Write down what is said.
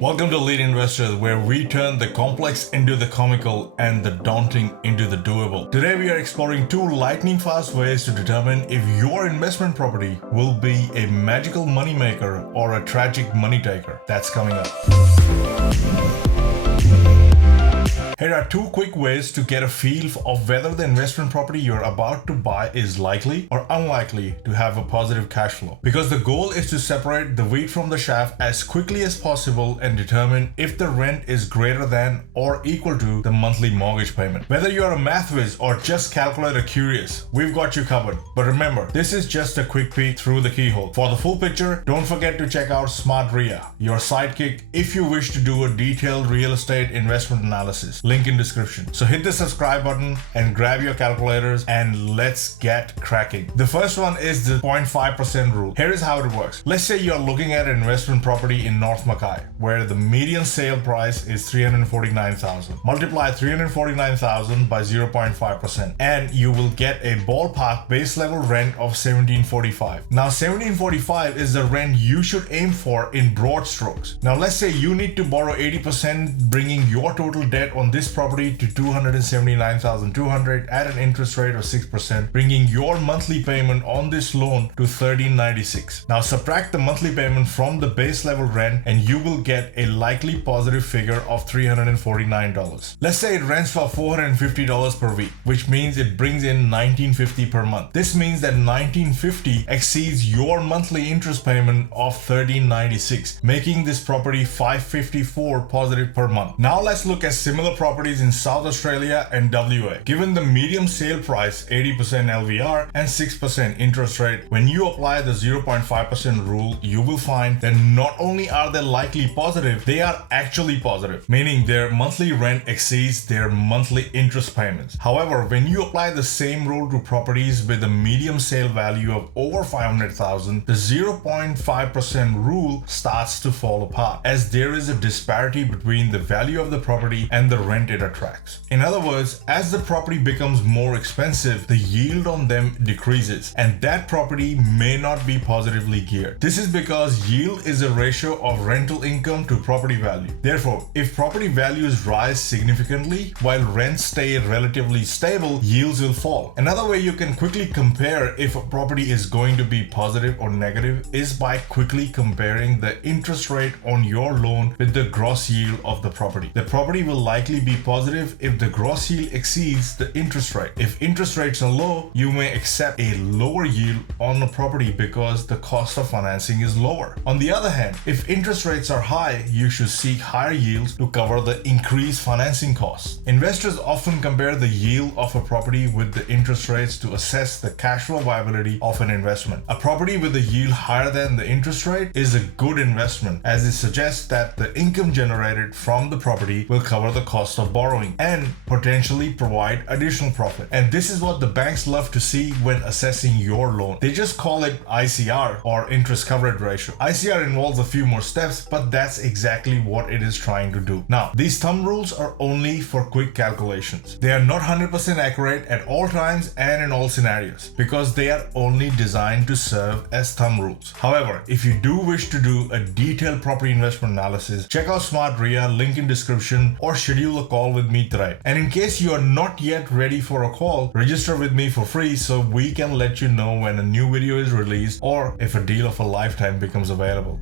Welcome to Lead Investors, where we turn the complex into the comical and the daunting into the doable. Today we are exploring two lightning fast ways to determine if your investment property will be a magical moneymaker or a tragic money taker. That's coming up. Here are two quick ways to get a feel of whether the investment property you're about to buy is likely or unlikely to have a positive cash flow. Because the goal is to separate the wheat from the chaff as quickly as possible and determine if the rent is greater than or equal to the monthly mortgage payment. Whether you're a math whiz or just calculator curious, we've got you covered. But remember, this is just a quick peek through the keyhole. For the full picture, don't forget to check out Smart REIA, your sidekick if you wish to do a detailed real estate investment analysis. Link in description. So hit the subscribe button and grab your calculators and let's get cracking. The first one is the 0.5% rule. Here is how it works. Let's say you're looking at an investment property in North Mackay where the median sale price is $349,000. Multiply $349,000 by 0.5% and you will get a ballpark base level rent of $1,745. Now $1,745 is the rent you should aim for in broad strokes. Now let's say you need to borrow 80%, bringing your total debt on this property to $279,200 at an interest rate of 6%, bringing your monthly payment on this loan to $1,396. Now subtract the monthly payment from the base level rent and you will get a likely positive figure of $349. Let's say it rents for $450 per week, which means it brings in $1,950 per month. This means that $1,950 exceeds your monthly interest payment of $1,396, making this property $554 positive per month. Now let's look at similar properties in South Australia and WA. Given the medium sale price, 80% LVR and 6% interest rate, when you apply the 0.5% rule, you will find that not only are they likely positive, they are actually positive, meaning their monthly rent exceeds their monthly interest payments. However, when you apply the same rule to properties with a medium sale value of over $500,000, the 0.5% rule starts to fall apart as there is a disparity between the value of the property and the rent it attracts. In other words, as the property becomes more expensive, the yield on them decreases, and that property may not be positively geared. This is because yield is a ratio of rental income to property value. Therefore, if property values rise significantly while rents stay relatively stable, yields will fall. Another way you can quickly compare if a property is going to be positive or negative is by quickly comparing the interest rate on your loan with the gross yield of the property. The property will likely be positive if the gross yield exceeds the interest rate. If interest rates are low, you may accept a lower yield on the property because the cost of financing is lower. On the other hand, if interest rates are high, you should seek higher yields to cover the increased financing costs. Investors often compare the yield of a property with the interest rates to assess the cash flow viability of an investment. A property with a yield higher than the interest rate is a good investment, as it suggests that the income generated from the property will cover the cost of borrowing and potentially provide additional profit. And this is what the banks love to see when assessing your loan. They just call it ICR, or interest coverage ratio. ICR involves a few more steps, but that's exactly what it is trying to do. Now, these thumb rules are only for quick calculations. They are not 100% accurate at all times and in all scenarios because they are only designed to serve as thumb rules. However, if you do wish to do a detailed property investment analysis, check out Smart REIA, link in description, or schedule a call with me today. And in case you are not yet ready for a call, register with me for free so we can let you know when a new video is released or if a deal of a lifetime becomes available.